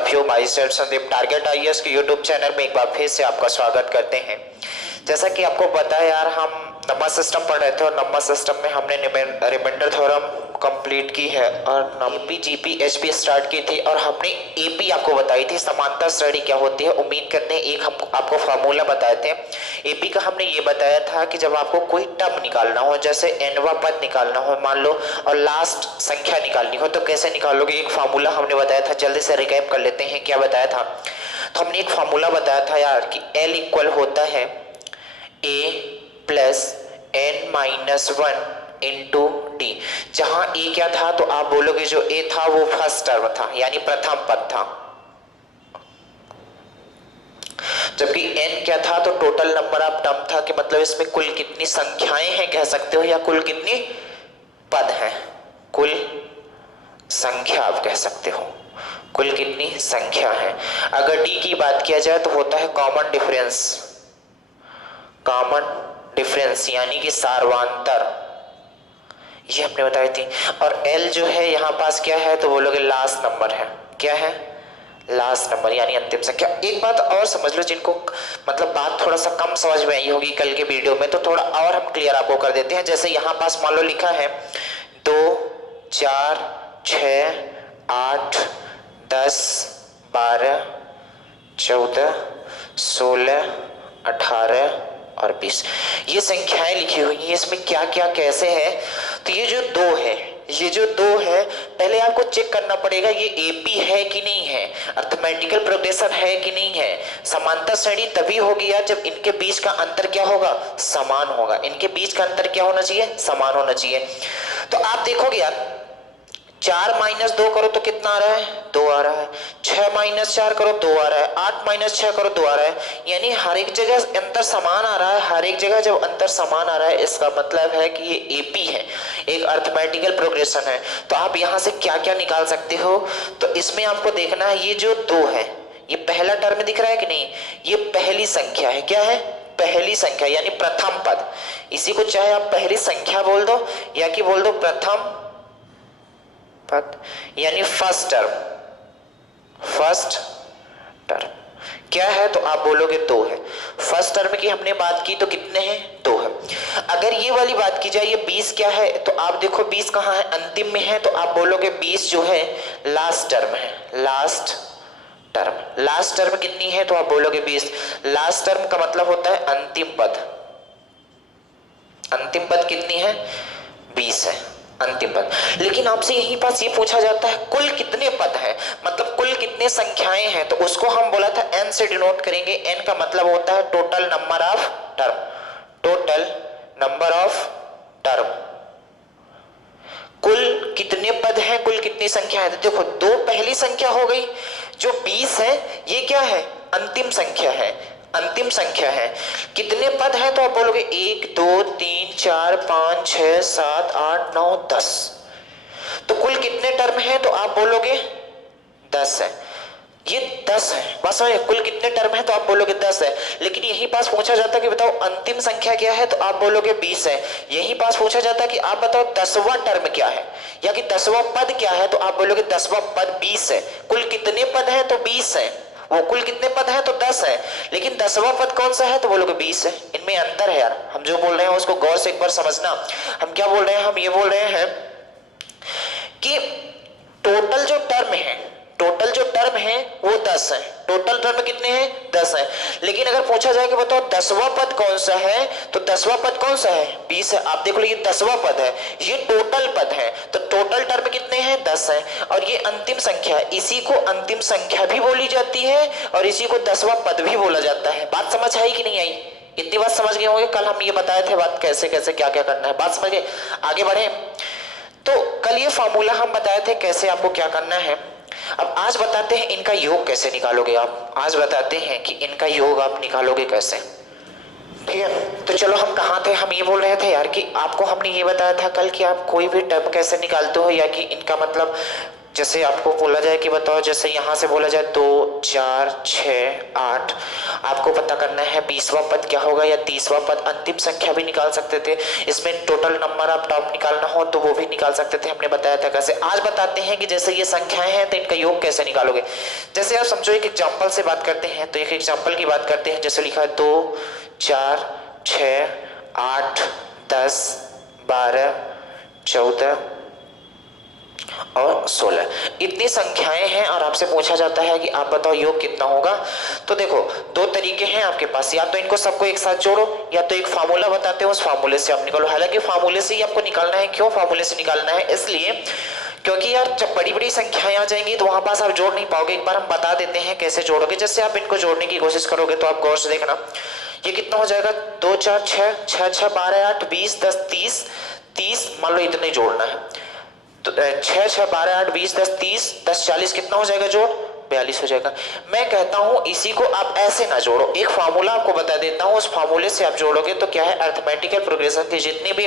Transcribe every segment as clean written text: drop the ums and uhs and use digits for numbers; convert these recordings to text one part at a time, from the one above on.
Love you my self Sandeep target IAS के YouTube channel में एक बार फिर से आपका स्वागत करते हैं। जैसा कि आपको पता है यार, हम नंबर सिस्टम पढ़ रहे थे और नंबर सिस्टम में हमने रिमाइंडर थ्योरम कंप्लीट की है और एपी जीपी एचपी स्टार्ट की थी और हमने एपी आपको बताई थी समांतर श्रेणी क्या होती है। उम्मीद करते हैं एक हम आपको फार्मूला बताए थे एपी का। हमने ये बताया था कि जब आपको कोई टर्म निकालना हो, जैसे एनवा पद निकालना हो मान लो, और लास्ट संख्या निकालनी हो तो कैसे निकालोगे, एक फार्मूला हमने बताया था। जल्दी से रिकैप कर लेते हैं क्या बताया था। तो हमने एक फार्मूला बताया था यार कि एल इक्वल होता है a plus n minus one into d. जहां ए क्या था तो आप बोलोगे जो ए था वो फर्स्ट टर्म था यानी प्रथम पद था, जबकि एन क्या था तो टोटल नंबर ऑफ टर्म था कि मतलब इसमें कुल कितनी संख्याएं हैं कह सकते हो, या कुल कितनी पद हैं, कुल संख्या आप कह सकते हो, कुल कितनी संख्या है। अगर डी की बात किया जाए तो होता है कॉमन डिफरेंस, कॉमन डिफरेंस यानी कि सार्वांतर, ये हमने बताई थी। और एल जो है यहाँ पास क्या है तो बोलोगे लास्ट नंबर है। क्या है? लास्ट नंबर यानी अंतिम संख्या। एक बात और समझ लो, जिनको मतलब बात थोड़ा सा कम समझ में आई होगी कल के वीडियो में, तो थोड़ा और हम क्लियर आपको कर देते हैं। जैसे यहाँ पास मान लो लिखा है 2 4 6 8 10 12 14 16 18 और 20 ये संख्याएं लिखी हुई हैं। इसमें क्या क्या कैसे है, तो ये जो दो है पहले आपको चेक करना पड़ेगा ये एपी है कि नहीं है, अर्थमेटिकल प्रोग्रेशन है कि नहीं है। समांतर श्रेणी तभी होगी यार जब इनके बीच का अंतर क्या होगा, समान होगा। इनके बीच का अंतर क्या होना चाहिए, समान होना चाहिए। तो आप देखोगे यार 4 माइनस 2 करो तो कितना आ रहा है, 2 आ रहा है। 6 माइनस 4 करो 2 आ रहा है। 8 माइनस 6 करो 2 आ रहा है। यानी हर एक जगह अंतर समान आ रहा है। हर एक जगह जब अंतर समान आ रहा है इसका मतलब है कि ये एपी है, एक अर्थमेटिकल प्रोग्रेशन है। तो आप यहाँ से क्या क्या निकाल सकते हो, तो इसमें आपको देखना है ये जो 2 है ये पहला टर्म दिख रहा है कि नहीं, ये पहली संख्या है। क्या है? पहली संख्या यानी प्रथम पद। इसी को चाहे आप पहली संख्या बोल दो या कि बोल दो प्रथम पद यानी फर्स्ट टर्म। फर्स्ट टर्म क्या है तो आप बोलोगे 2 है। फर्स्ट टर्म की हमने बात की तो कितने हैं, 2 है। अगर ये वाली बात की जाए ये 20 क्या है तो आप देखो 20 कहाँ है, अंतिम में है, तो आप बोलोगे 20 जो है लास्ट टर्म है। लास्ट टर्म, लास्ट टर्म कितनी है तो आप बोलोगे 20। लास्ट टर्म का मतलब होता है अंतिम पद। अंतिम पद कितनी है, 20 है अंतिम पद। लेकिन आपसे यही पास ये पूछा जाता है कुल कितने पद हैं, मतलब कुल कितने संख्याएं हैं, तो उसको हम बोला था n से डिनोट करेंगे। n का मतलब होता है total number of term, total number of term. कुल कितने पद हैं, कुल कितनी संख्या है। तो देखो 2 पहली संख्या हो गई, जो 20 है ये क्या है, अंतिम संख्या है, अंतिम संख्या है। कितने पद हैं तो आप बोलोगे 1 2 3 4 5 6 7 8 9 10। तो कुल कितने टर्म हैं तो आप बोलोगे 10 है। ये 10 है, बस कुल कितने टर्म है तो आप बोलोगे 10 है। लेकिन यही पास पूछा जाता है कि बताओ अंतिम संख्या क्या है तो आप बोलोगे 20 है। यही पास पूछा जाता है कि आप बताओ 10वां टर्म क्या है या कि 10वां पद क्या है तो आप बोलोगे 10वां पद 20 है। कुल कितने पद है तो 20 है, वो कुल कितने पद है तो 10 है, लेकिन 10वां पद कौन सा है तो बोलोगे 20 है। इनमें अंतर है यार, हम जो बोल रहे हैं उसको गौर से एक बार समझना। हम क्या बोल रहे हैं, हम ये बोल रहे हैं कि टोटल जो टर्म है, टोटल जो टर्म है वो 10 है। टोटल टर्म कितने हैं, 10 है। लेकिन अगर पूछा जाए कि बताओ 10वां पद कौन सा है तो 10वां पद कौन सा है, 20 है। आप देख लो ये 10वां पद है, ये टोटल पद है, तो टोटल टर्म कितने हैं, 10 है। और ये अंतिम संख्या है, इसी को अंतिम संख्या भी बोली जाती है और इसी को 10वां पद भी बोला जाता है। बात समझ आई कि नहीं आई, इतनी बात समझ गए होंगे। कल हम ये बताए थे बात कैसे कैसे क्या क्या करना है, बात समझ गए। आगे बढ़े तो कल ये फॉर्मूला हम बताए थे कैसे आपको क्या करना है। अब आज बताते हैं इनका योग कैसे निकालोगे आप। आज बताते हैं कि इनका योग आप निकालोगे कैसे, ठीक है। तो चलो हम कहाँ थे, हम ये बोल रहे थे यार कि आपको हमने ये बताया था कल कि आप कोई भी टर्म कैसे निकालते हो या कि इनका मतलब जैसे आपको बोला जाए कि बताओ, जैसे यहाँ से बोला जाए 2 4 6 8, आपको पता करना है 20वां पद क्या होगा या 30वां पद। अंतिम संख्या भी निकाल सकते थे, इसमें टोटल नंबर ऑफ टर्म निकालना हो तो वो भी निकाल सकते थे, हमने बताया था कैसे। आज बताते हैं कि जैसे ये संख्याएं हैं तो इनका योग कैसे निकालोगे। जैसे आप समझो एक एग्जाम्पल से बात करते हैं, तो एक एग्जाम्पल की बात करते हैं। जैसे लिखा है 2 4 6 8 10 12 14 और 16, इतनी संख्याएं हैं और आपसे पूछा जाता है कि आप बताओ योग कितना होगा। तो देखो दो तरीके हैं आपके पास, या तो इनको सबको एक साथ जोड़ो या तो एक फार्मूला बताते हो उस फार्मूले से आप निकालो। हालांकि फार्मूले से ही आपको निकालना है। क्यों फार्मूले से निकालना है? इसलिए क्योंकि यार जब बड़ी बड़ी संख्याएं आ जाएंगी तो वहां पास आप जोड़ नहीं पाओगे। एक बार हम बता देते हैं कैसे जोड़ोगे। जैसे आप इनको जोड़ने की कोशिश करोगे तो आप गौर से देखना, ये कितना हो जाएगा 2 4 6 6 6 12 8 20 10 30 30, मान लो इतना ही जोड़ना है। तो 6 6 12 8 20 10 30 10 40 कितना हो जाएगा जोड़? 42 हो जाएगा। मैं कहता हूं इसी को आप ऐसे ना जोड़ो, एक फार्मूला आपको बता देता हूं, उस फार्मूले से आप जोड़ोगे तो क्या है, अरिथमेटिकल प्रोग्रेशन की जितनी भी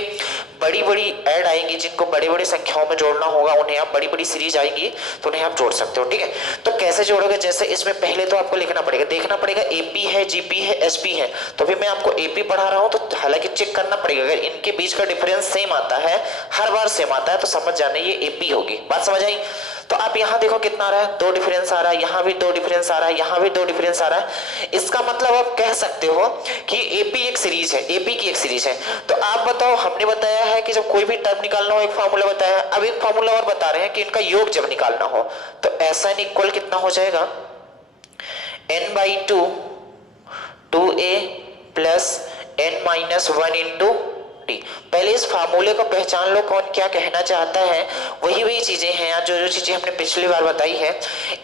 बड़ी बड़ी ऐड आएंगी, जिनको बड़ी बड़ी संख्याओं में जोड़ना होगा, उन्हें आप बड़ी बड़ी सीरीज आएंगी तो उन्हें आप जोड़ सकते हो। ठीक है, तो कैसे जोड़ोगे? जैसे इसमें पहले तो आपको लिखना पड़ेगा, देखना पड़ेगा एपी है, जीपी है, एसपी है। तो अभी मैं आपको एपी पढ़ा रहा हूं तो हालांकि चेक करना पड़ेगा, अगर इनके बीच का डिफरेंस सेम आता है, हर बार सेम आता है, तो समझ जाना ये एपी होगी। बात समझ आई? तो आप यहाँ देखो कितना आ रहा है, 2 डिफरेंस आ रहा है, यहाँ भी 2 डिफरेंस आ रहा है, यहाँ भी 2 डिफरेंस आ रहा है। इसका मतलब आप कह सकते हो कि एपी एक सीरीज है, एपी की एक सीरीज है। तो आप बताओ, हमने बताया है कि जब कोई भी टर्म निकालना हो एक फार्मूला बताया है, अब एक फार्मूला और बता रहे हैं कि इनका योग जब निकालना हो तो SN इक्वल कितना हो जाएगा, n/2 2a plus n-1 into D. पहले इस फार्मूले को पहचान लो, कौन क्या कहना चाहता है। वही चीजें हैं यार, जो चीजें हमने पिछली बार बताई है।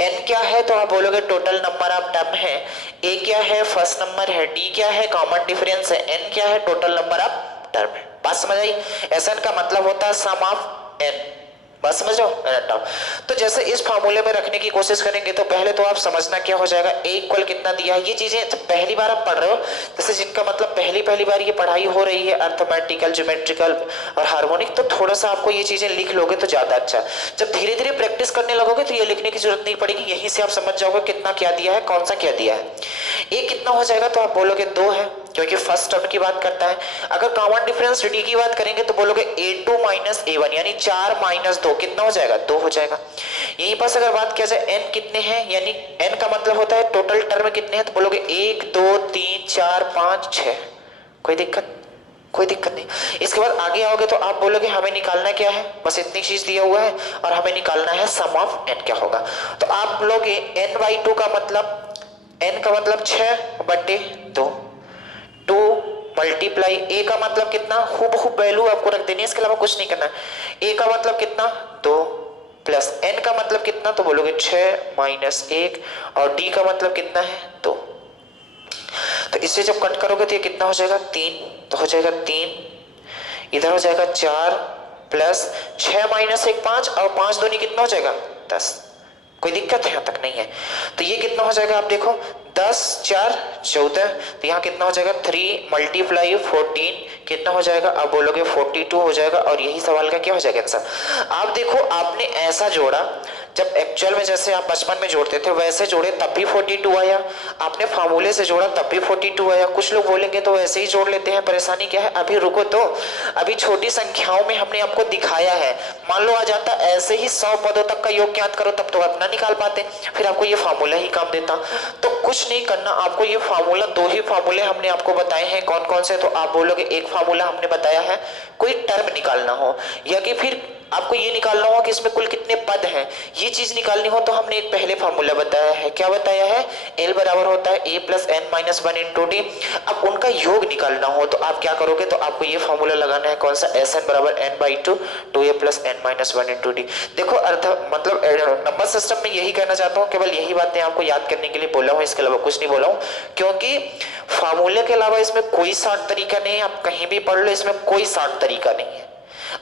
n क्या है तो आप बोलोगे टोटल नंबर ऑफ टर्म है, a क्या है फर्स्ट नंबर है, d क्या है कॉमन डिफरेंस है, n क्या है टोटल नंबर ऑफ टर्म है। बात समझ आई? SN का मतलब होता है सम ऑफ n। बात समझ लो। तो जैसे इस फार्मूले में रखने की कोशिश करेंगे तो पहले तो आप समझना क्या हो जाएगा, a इक्वल कितना दिया है। ये चीजें जब पहली बार आप पढ़ रहे हो, जैसे जिनका मतलब पहली बार ये पढ़ाई हो रही है अर्थमेटिकल, ज्योमेट्रिकल और हार्मोनिक, तो थोड़ा सा आपको ये चीजें लिख लोगे तो ज्यादा अच्छा। जब धीरे धीरे प्रैक्टिस करने लगोगे तो ये लिखने की जरूरत नहीं पड़ेगी, यहीं से आप समझ जाओगे कितना क्या दिया है, कौन सा क्या दिया है। a कितना हो जाएगा तो आप बोलोगे 2 है, क्योंकि फर्स्ट टर्म की बात करता है। अगर कॉमन डिफरेंस डी की बात करेंगे तो बोलोगे a2 माइनस a1, यानी 4 माइनस 2 कितना हो जाएगा, 2 हो जाएगा। यहीं पास अगर बात किया जाए n कितने हैं, यानी n का मतलब होता है टोटल टर्म कितने हैं, तो बोलोगे 1 2 3 4 5 6। कोई दिक्कत नहीं। इसके बाद आगे आओगे तो आप बोलोगे हमें निकालना क्या है, बस इतनी चीज दिया हुआ है और हमें निकालना है सम ऑफ n क्या होगा। तो आप बोलोगे n/2 का मतलब, n का मतलब 6/2, 2 मल्टीप्लाई a का मतलब कितना, खूब वैल्यू आपको रख देनी है, इसके अलावा कुछ नहीं करना है। a का मतलब कितना 2 प्लस n का मतलब कितना, तो बोलोगे 6 माइनस 1 और d का मतलब कितना है 2। तो इससे जब कट करोगे तो ये कितना हो जाएगा 3, तो हो जाएगा 3, इधर हो जाएगा 4 प्लस 6 माइनस 1 5 और 5 दूनी कितना हो जाएगा 10। कोई दिक्कत यहाँ तक नहीं है। तो ये कितना हो जाएगा आप देखो, 10 4 14, तो यहाँ कितना हो जाएगा 3 मल्टीप्लाई 14 कितना हो जाएगा, अब बोलोगे 42 हो जाएगा। और यही सवाल का क्या हो जाएगा आंसर। आप देखो आपने ऐसा जोड़ा, जब एक्चुअल में जैसे आप बचपन में जोड़ते थे वैसे जोड़े तब भी 42 आया, आपने फार्मूले से जोड़ा तब भी 42 आया। कुछ लोग बोलेंगे तो वैसे ही जोड़ लेते हैं, परेशानी क्या है। अभी रुको, तो अभी छोटी संख्याओं में हमने आपको दिखाया है। मान लो आ जाता ऐसे ही 100 पदों तक का योग ज्ञात करो, तब तो अपना निकाल पाते, फिर आपको ये फार्मूला ही काम देता। तो कुछ नहीं करना आपको, ये फार्मूला 2 ही फार्मूले हमने आपको बताए हैं। कौन कौन से, तो आप बोलोगे एक फार्मूला हमने बताया है कोई टर्म निकालना हो, या कि फिर आपको ये निकालना हो कि इसमें कुल कितने पद हैं, ये चीज निकालनी हो तो हमने एक पहले फार्मूला बताया है। क्या बताया है, L बराबर होता है a plus n-1 into D. अब उनका योग निकालना हो तो आप क्या करोगे, तो आपको ये फार्मूला लगाना है, कौन सा, Sn बराबर n/2 2a plus n-1 into D. देखो अर्थ मतलब नंबर सिस्टम में यही कहना चाहता हूँ, केवल यही बातें आपको याद करने के लिए बोला हूँ, इसके अलावा कुछ नहीं बोला हूँ। क्योंकि फार्मूले के अलावा इसमें कोई शॉर्ट तरीका नहीं है, आप कहीं भी पढ़ लो, इसमें कोई शॉर्ट तरीका नहीं है।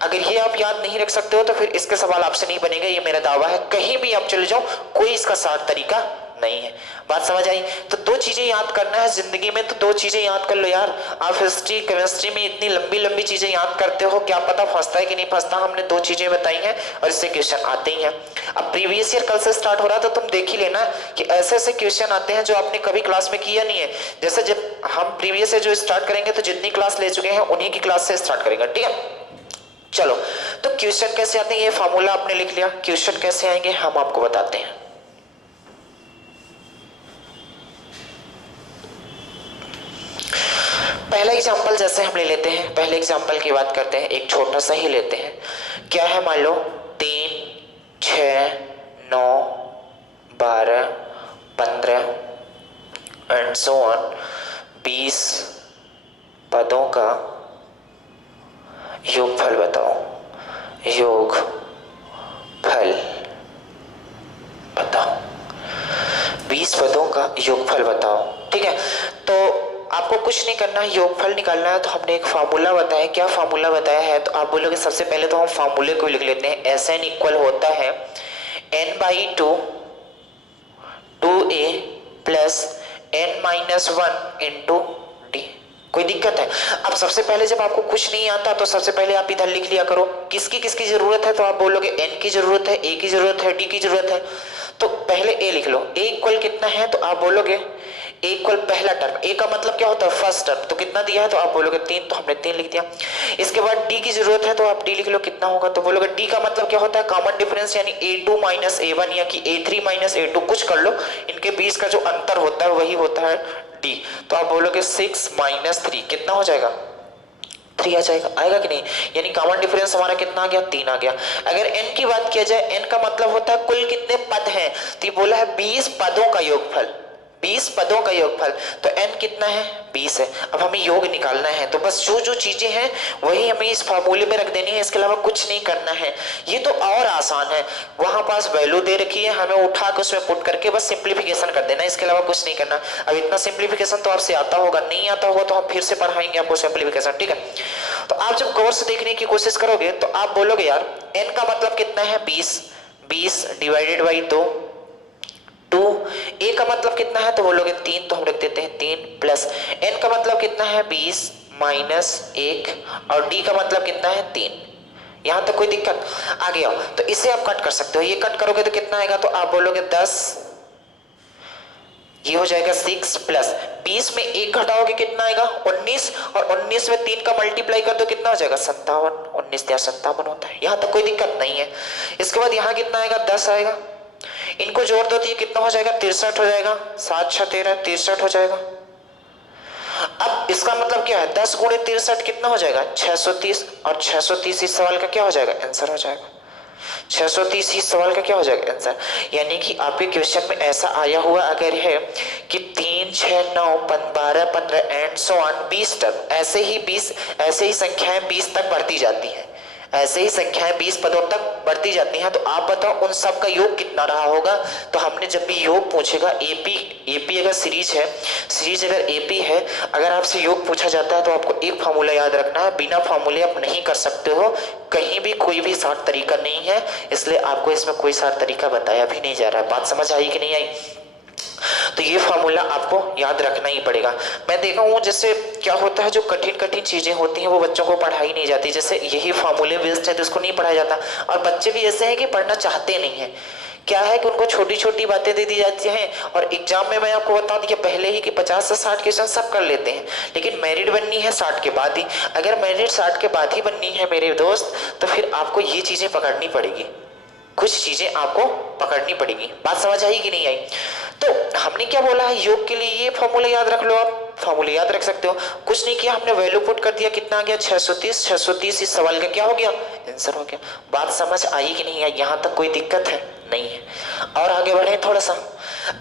अगर ये आप याद नहीं रख सकते हो तो फिर इसके सवाल आपसे नहीं बनेगा, ये मेरा दावा है। कहीं भी आप चले जाओ कोई इसका शॉर्ट तरीका नहीं है। बात समझ आई? तो दो चीजें याद करना है जिंदगी में, तो दो चीजें याद कर लो यार। आप हिस्ट्री केमिस्ट्री में इतनी लंबी लंबी चीजें याद करते हो, क्या पता फंसता है कि नहीं फंसता। हमने दो चीजें बताई हैं और इससे क्वेश्चन आते ही हैं। अब प्रीवियस ईयर कल से स्टार्ट हो रहा था, तुम देख ही लेना कि ऐसे ऐसे क्वेश्चन आते हैं जो आपने कभी क्लास में किया नहीं है। जैसे जब हम प्रीवियस ईयर जो स्टार्ट करेंगे तो जितनी क्लास ले चुके हैं उन्हीं की क्लास से स्टार्ट करेंगे, ठीक है। चलो, तो क्वेश्चन कैसे आते हैं, ये फार्मूला आपने लिख लिया। क्वेश्चन कैसे आएंगे हम आपको बताते हैं। पहला एग्जांपल जैसे हम ले लेते हैं, पहले एग्जांपल की बात करते हैं, एक छोटा सा ही लेते हैं। क्या है, मान लो 3, 6, 9, 12, 15 एंड सो ऑन 20 पदों का योगफल बताओ। योगफल बताओ, 20 पदों का योगफल बताओ, ठीक है। तो आपको कुछ नहीं करना है, योगफल निकालना है। तो हमने एक फार्मूला बताया, क्या फार्मूला बताया है, तो आप बोलोगे सबसे पहले तो हम फार्मूले को लिख लेते हैं। Sn इक्वल होता है n/2 2a plus n-1 into D. कोई दिक्कत है? अब सबसे पहले जब आपको कुछ नहीं आता तो सबसे पहले आप इधर लिख लिया करो किसकी किसकी जरूरत है। तो आप बोलोगे n की जरूरत है, a की जरूरत है, d की जरूरत है। तो पहले a लिख लो। a इक्वल कितना है, तो आप बोलोगे a इक्वल पहला टर्म, a का मतलब क्या होता है फर्स्ट टर्म, तो कितना दिया है, तो आप बोलोगे 3, तो हमने 3 लिख दिया। इसके बाद d की जरूरत है, तो आप d लिख लो कितना होगा, तो बोलोगे d का मतलब क्या होता है कॉमन डिफरेंस, यानी a2 माइनस a1 या कि a3 माइनस a2, कुछ कर लो, इनके बीच का जो अंतर होता है वही होता है d। तो आप बोलोगे 6 माइनस 3 कितना हो जाएगा, 3 आ जाएगा, आएगा कि नहीं। यानी कॉमन डिफरेंस हमारा कितना आ गया, 3 आ गया। अगर n की बात किया जाए, n का मतलब होता है कुल कितने पद हैं, तो ये बोला है 20 पदों का योगफल, 20 पदों का योगफल। तो n कितना है, 20 है। अब हमें योग निकालना है, तो बस जो जो चीजें हैं वही हमें इस फार्मूले में रख देनी है, इसके अलावा कुछ नहीं करना है। ये तो और आसान है, वहां पास वैल्यू दे रखी है, हमें उठा के उसमें पुट करके बस सिंप्लीफिकेशन कर देना, इसके अलावा कुछ नहीं करना। अब इतना सिंप्लीफिकेशन तो आपसे आता होगा, नहीं आता होगा तो हम फिर से पढ़ाएंगे आपको सिंप्लीफिकेशन, ठीक है। तो आप जब गौर से देखने की कोशिश करोगे तो आप बोलोगे यार n का मतलब कितना है, 20 डिवाइडेड बाई 2, a का मतलब कितना है, तो बोलोगे 3, तो हम रख देते हैं 3 प्लस n का मतलब कितना है 20 माइनस 1 और d का मतलब कितना है 3। यहां तक कोई दिक्कत? आगे आओ, तो इसे आप कट कर सकते हो। ये कट करोगे तो कितना आएगा, तो आप बोलोगे 10, ये हो जाएगा 6 प्लस 20 में 1 घटाओगे कितना आएगा 19, और 19 में 3 का मल्टीप्लाई कर दो कितना हो जाएगा 57, 19 या 57 होता है। यहां तक कोई दिक्कत नहीं है। इसके बाद यहाँ कितना आएगा 10 आएगा, इनको जोड़ दो तो ये कितना हो जाएगा 63 हो जाएगा, 7 6 13 63 हो जाएगा। अब इसका मतलब क्या है 10 गुणे 63 कितना हो जाएगा 630, और 630 इस सवाल का क्या हो जाएगा आंसर हो जाएगा। 630 इस सवाल का क्या हो जाएगा आंसर। यानी कि आपके क्वेश्चन में ऐसा आया हुआ अगर है कि 3 6 9 12 15 एंड सो ऑन 20 तक, ऐसे ही संख्याएं 20 तक बढ़ती जाती हैं, ऐसे ही संख्याएं 20 पदों तक बढ़ती जाती हैं। तो आप बताओ उन सब का योग कितना रहा होगा। तो हमने जब भी योग पूछेगा एपी अगर सीरीज अगर एपी है, अगर आपसे योग पूछा जाता है तो आपको एक फार्मूला याद रखना है, बिना फार्मूले आप नहीं कर सकते हो। कहीं भी कोई भी शॉर्ट तरीका नहीं है, इसलिए आपको इसमें कोई शॉर्ट तरीका बताया भी नहीं जा रहा है। बात समझ आई कि नहीं आई? तो ये फार्मूला आपको याद रखना ही पड़ेगा। मैं देखा हूँ जैसे क्या होता है, जो कठिन चीजें होती हैं वो बच्चों को पढ़ाई नहीं जाती। जैसे यही फार्मूले बेस्ड है तो इसको नहीं पढ़ाया जाता, और बच्चे भी ऐसे हैं कि पढ़ना चाहते नहीं है। क्या है कि उनको छोटी छोटी बातें दे दी जाती हैं, और एग्जाम में मैं आपको बता दिया पहले ही कि 50 से 60 क्वेश्चन सब कर लेते हैं, लेकिन मेरिट बननी है 60 के बाद ही। अगर मेरिट 60 के बाद ही बननी है मेरे दोस्त, तो फिर आपको ये चीजें पकड़नी पड़ेगी, कुछ चीजें आपको पकड़नी पड़ेगी। बात समझ आई कि नहीं आई? तो हमने क्या बोला है, योग के लिए ये फॉर्मूला याद रख लो, आप फॉर्मूला याद रख सकते हो। कुछ नहीं किया, हमने वैल्यू पुट कर दिया, कितना आ गया 630 इस सवाल का क्या हो गया आंसर हो गया। बात समझ आई कि नहीं आई? यहां तक कोई दिक्कत है? नहीं है। और आगे बढ़े थोड़ा सा,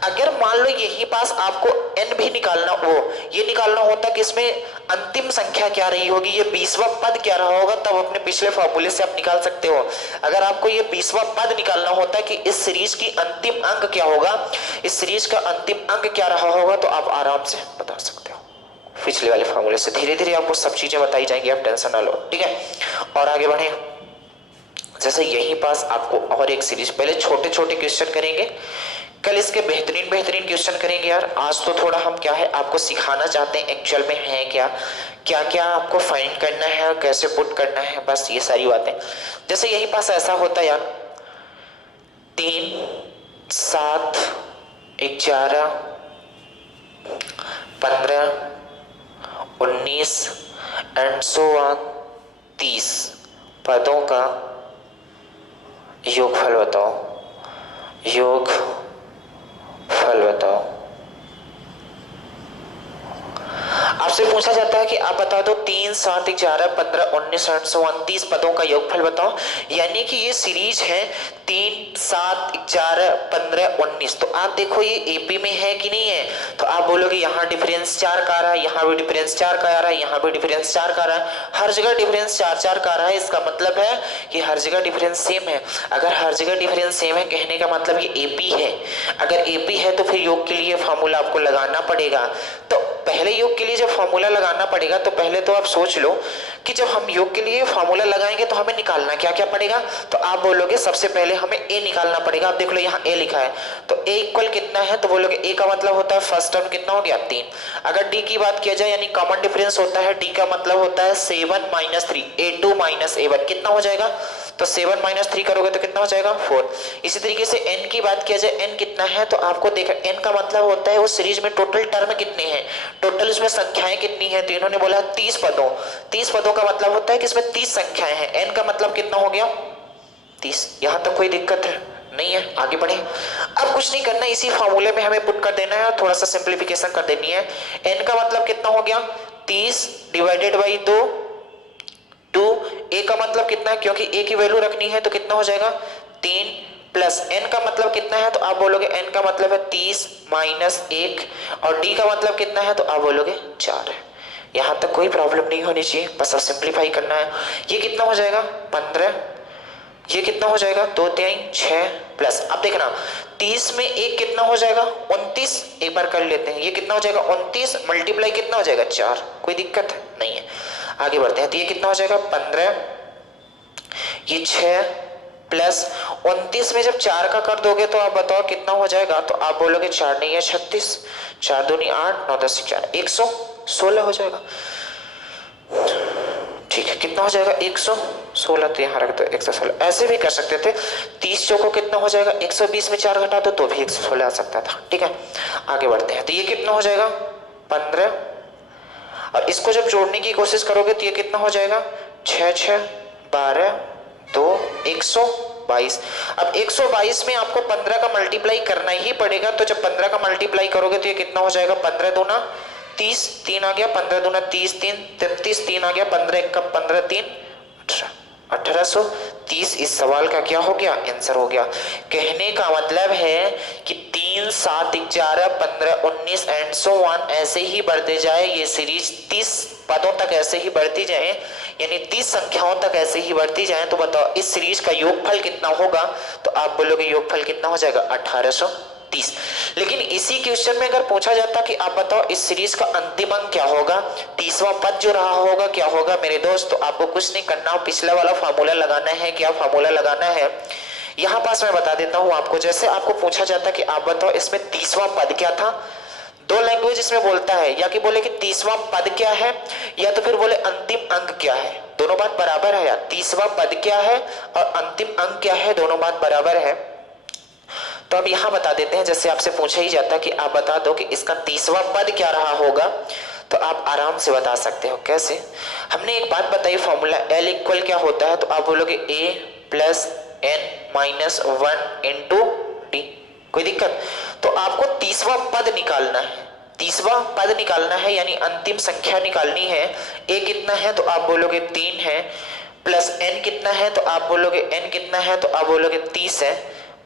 अगर मान लो यही पास आपको n भी निकालना हो, ये निकालना होता कि इसमें अंतिम संख्या क्या रही होगी, ये 20वां पद क्या रहा होगा, तब अपने पिछले फॉर्मूले से आप निकाल सकते हो। अगर आपको ये 20वां पद निकालना होता है कि इस सीरीज की अंतिम अंक क्या होगा, इस सीरीज का अंतिम अंक क्या रहा होगा, तो आप आराम से बता सकते हो पिछले वाले फॉर्मूले से। धीरे धीरे आपको सब चीजें बताई जाएंगी, आप टेंशन ना लो, ठीक है। और आगे बढ़े, जैसे यहीं पास आपको और एक सीरीज, पहले छोटे छोटे क्वेश्चन करेंगे, कल इसके बेहतरीन बेहतरीन क्वेश्चन करेंगे यार। आज तो थोड़ा हम क्या है आपको सिखाना चाहते हैं एक्चुअल में है क्या, क्या क्या आपको फाइंड करना है और कैसे पुट करना है, बस ये सारी बातें। जैसे यहीं पास ऐसा होता है यार, 3, 7, 11, 15, 19 एंड सो ऑन 30 पदों का योगफल बताओ, योग फल बताओ। आपसे पूछा जाता है कि आप बता दो 3, 7, 11, 15, 19 एंड सो ऑन 30 पदों का योगफल बताओ। यानी कि ये सीरीज है 3, 7, 11, 15, 19। तो आप देखो ये एपी में है कि नहीं है, तो आप बोलोगे यहाँ डिफरेंस 4 का आ रहा है, यहाँ भी डिफरेंस 4 का आ रहा है, यहाँ भी डिफरेंस 4 का आ रहा है, हर जगह डिफरेंस 4 का आ रहा है। इसका मतलब है कि हर जगह डिफरेंस सेम है। अगर हर जगह डिफरेंस सेम है कहने का मतलब ये एपी है। अगर एपी है तो फिर योग के लिए फॉर्मूला आपको लगाना पड़ेगा। तो पहले योग के लिए जब फॉर्मूला लगाना पड़ेगा तो पहले तो आप सोच लो कि जब हम योग के लिए फॉर्मूला लगाएंगे तो हमें निकालना क्या क्या पड़ेगा। तो आप बोलोगे सबसे पहले हमें ए निकालना पड़ेगा। आप देख लो यहाँ ए लिखा है, तो ए इक्वल कितना है, तो बोलोगे ए का मतलब होता है फर्स्ट टर्म कितना हो गया 3। अगर डी की बात किया जाए यानी कॉमन डिफरेंस होता है, डी का मतलब होता है 7 - 3, A2 - A1 कितना हो जाएगा, तो 7 - 3 करोगे तो कितना हो जाएगा 4। इसी तरीके से n की बात किया जाए, n कितना है, तो आपको देखा n का मतलब होता है उस सीरीज में टोटल टर्म कितने हैं, टोटल उसमें संख्याएं कितनी हैं। तो इन्होंने बोला 30 पदों, 30 पदों का मतलब होता है कि इसमें 30 संख्याएं हैं। n का मतलब कितना हो गया 30। यहां तक कोई दिक्कत है नहीं है, आगे बढ़े। अब कुछ नहीं करना, इसी फॉर्मूले में हमें पुट कर देना है और थोड़ा सा सिंप्लीफिकेशन कर देनी है। n का मतलब कितना हो गया 30 डिवाइडेड बाई 2। ए का मतलब कितना है, क्योंकि ए की वैल्यू रखनी है तो कितना हो जाएगा 3 प्लस n का मतलब कितना है, तो आप बोलोगे n का मतलब है 30 - 1 और d का मतलब कितना है, तो आप बोलोगे 4 है। यहां तक कोई प्रॉब्लम नहीं होनी चाहिए, बस अब सिंप्लीफाई करना है। ये कितना हो जाएगा 15, ये कितना हो जाएगा 2 - 3 6 प्लस, अब देखना 30 में 1 कितना हो जाएगा 29। एक बार कर लेते हैं, ये कितना हो जाएगा 29 मल्टीप्लाई कितना हो जाएगा 4। कोई दिक्कत नहीं है, आगे बढ़ते हैं। तो ये कितना हो जाएगा 15, ये 6 प्लस 29 में जब 4 का कर दोगे तो आप बताओ कितना हो जाएगा, तो आप बोलोगे 4 नहीं है 36, 4 दूनी 8, 9 10 4 116 हो जाएगा। ठीक है, कितना हो जाएगा 116, तो यहाँ रख दो 116। ऐसे भी कर सकते थे, 30 चौको कितना हो जाएगा 120 में 4 घटा दो तो भी 116 आ सकता था। ठीक है, आगे बढ़ते हैं। तो ये कितना हो जाएगा 15 और इसको जब जोड़ने की कोशिश करोगे तो ये कितना हो जाएगा 6 6 12 2 122। अब 122 में आपको 15 का मल्टीप्लाई करना ही पड़ेगा। तो जब 15 का मल्टीप्लाई करोगे तो ये कितना हो जाएगा 15 दूना 30, 3 आ गया, 15 दूना 30, 3 33, 3 आ गया, 15 1 15 3 18, 1830। इस सवाल का क्या हो गया आंसर हो गया। कहने का मतलब है कि 3 7 11 15 19 एंड सो ऑन ऐसे ही बढ़ते जाए, ये सीरीज 30 पदों तक ऐसे ही बढ़ती जाए, यानी 30 संख्याओं तक ऐसे ही बढ़ती जाए। तो बताओ इस सीरीज का योगफल कितना होगा, तो आप बोलोगे योगफल कितना हो जाएगा 1830। लेकिन इसी क्वेश्चन में अगर पूछा जाता कि आप बताओ इस सीरीज का अंतिम अंक क्या होगा, 30वां पद जो रहा होगा क्या होगा मेरे दोस्त, तो आपको कुछ नहीं करना, पिछला वाला फार्मूला लगाना है। क्या फार्मूला लगाना है यहां पास मैं बता देता हूं आपको। जैसे आपको पूछा जाता कि आप बताओ इसमें 30वां पद क्या था, दो लैंग्वेज इसमें बोलता है, या कि बोले कि 30वां पद क्या है, या तो फिर बोले अंतिम अंक क्या है। दोनों बात बराबर है यार, 30वां पद क्या है और अंतिम अंक क्या है, दोनों बात बराबर है। तो अब यहां बता देते हैं, जैसे आपसे पूछा ही जाता कि आप बता दो कि इसका 30वां पद क्या रहा होगा, तो आप आराम से बता सकते हो। कैसे, हमने एक बात बताई फॉर्मूला L इक्वल क्या होता है, तो आप बोलोगे A plus n minus 1 into D. कोई दिक्कत, तो आपको 30वां पद निकालना है, 30वां पद निकालना है यानी अंतिम संख्या निकालनी है। A कितना है, तो आप बोलोगे 3 है, प्लस n कितना है, तो आप बोलोगे n कितना है, तो आप बोलोगे 30 है,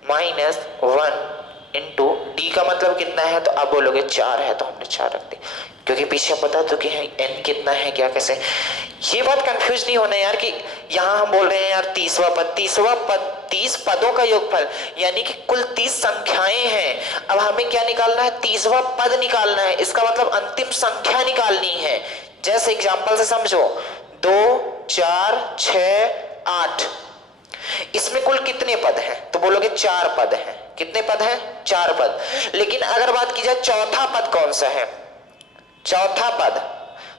माइनस 1 इंटू डी का मतलब कितना है, तो आप बोलोगे 4 है, तो हमने 4 रख दी, क्योंकि पीछे हम बता चुके हैं n कितना है क्या कैसे। ये बात कंफ्यूज नहीं होना यार कि यहाँ हम बोल रहे हैं यार 30वां पद, 30 पदों का योगफल यानी कि कुल 30 संख्याएं हैं। अब हमें क्या निकालना है, 30वां पद निकालना है, इसका मतलब अंतिम संख्या निकालनी है। जैसे एग्जांपल से समझो 2 4 6 8, कितने पद हैं, तो बोलोगे 4 पद हैं। कितने पद हैं? 4 पद। लेकिन अगर बात की जाए चौथा पद कौन सा है, चौथा पद,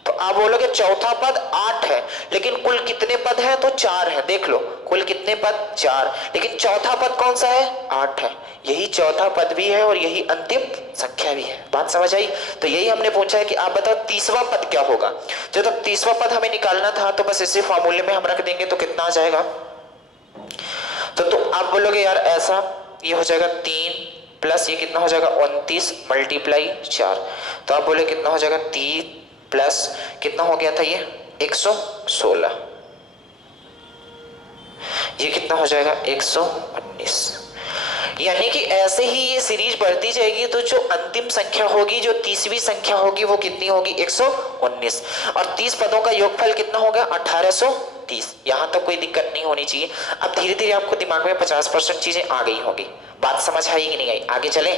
तो आप बोलोगे चौथा पद 8 है, लेकिन कुल कितने पद हैं, तो 4 है। देख लो कुल कितने पद, 4, लेकिन चौथा पद कौन सा है, 8 है। यही चौथा पद भी है और यही अंतिम संख्या भी है। बात समझ आई? तो यही हमने पूछा है कि आप बताओ तीसरा पद क्या होगा। जो तब तीसरा पद हमें निकालना था, तो बस इसी फॉर्मूले में हम रख देंगे तो कितना आ जाएगा। तो आप बोलोगे यार ऐसा, ये हो जाएगा 3 प्लस ये कितना हो जाएगा 29 मल्टीप्लाई 4, तो आप बोले कितना हो जाएगा 3 प्लस कितना हो गया था ये 116, ये कितना हो जाएगा 119। यानी कि ऐसे ही ये सीरीज बढ़ती जाएगी, तो जो अंतिम संख्या होगी, जो 30वीं संख्या होगी, वो कितनी होगी 119, और 30 पदों का योगफल कितना होगा 1830। यहां तक कोई दिक्कत नहीं होनी चाहिए। अब धीरे धीरे आपको दिमाग में 50% चीजें आ गई होगी। बात समझ आई कि नहीं आई? आगे चले,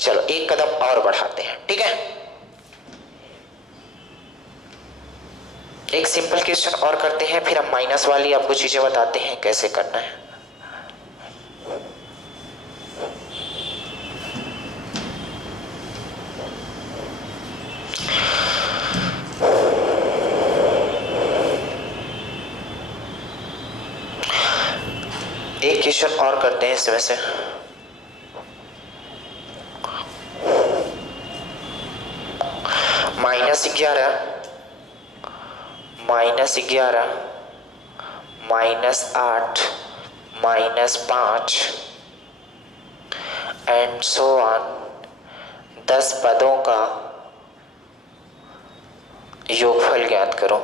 चलो एक कदम और बढ़ाते हैं, ठीक है। एक सिंपल क्वेश्चन और करते हैं, फिर हम माइनस वाली आपको चीजें बताते हैं कैसे करना है। एक क्वेश्चन और करते हैं इसमें से। -11 -11 -8 -5 एंड सो ऑन 10 पदों का योगफल ज्ञात करो।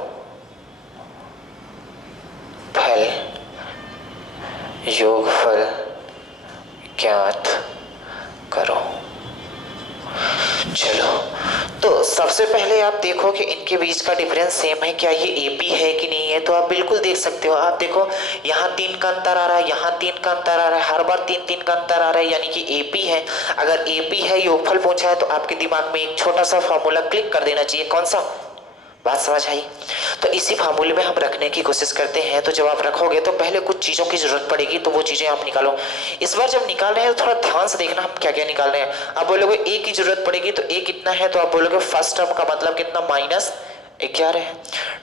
फल योगफल ज्ञात करो। चलो, तो सबसे पहले आप देखो कि इनके बीच का डिफरेंस सेम है क्या, ये एपी है कि नहीं है। तो आप बिल्कुल देख सकते हो। आप देखो यहाँ 3 का अंतर आ रहा है, यहाँ 3 का अंतर आ रहा है, हर बार 3 का अंतर आ रहा है, यानी कि एपी है। अगर एपी है, योगफल पूछा है, तो आपके दिमाग में एक छोटा सा फॉर्मूला क्लिक कर देना चाहिए। कौन सा? बात समझ आई? तो इसी फार्मूले में हम रखने की कोशिश करते हैं। तो जब आप रखोगे तो पहले कुछ चीज़ों की जरूरत पड़ेगी, तो वो चीज़ें आप निकालो। इस बार जब निकाल रहे हैं तो थोड़ा ध्यान से देखना हम क्या क्या निकाल रहे हैं। आप बोलोगे ए की जरूरत पड़ेगी, तो ए कितना है, तो आप बोलोगे फर्स्ट टर्म का मतलब कितना -11 है।